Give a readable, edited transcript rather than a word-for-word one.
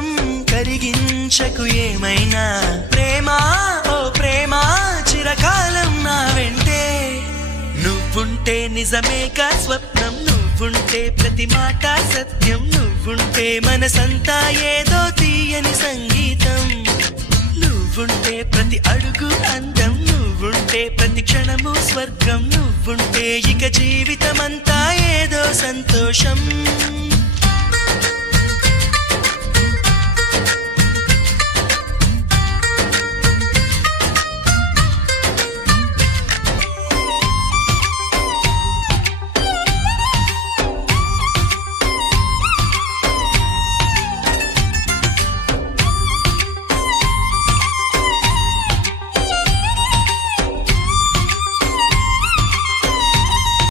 కోసం కరిగించకు ఏమైనా ప్రేమ ఓ ప్రేమ చిరకాలం నా వెంటే నువ్వుంటే నిజమేగా స్వప్నం నువ్వుంటే ప్రతి మాట సత్యం నువ్వుంటే మనసంతా ఏదో తీయని సంగీతం నువ్వుంటే ప్రతి అడుగు అందం నువ్వుంటే ప్రతి క్షణము స్వర్గం నువ్వుంటే ఇక జీవితమంతా ఏదో సంతోషం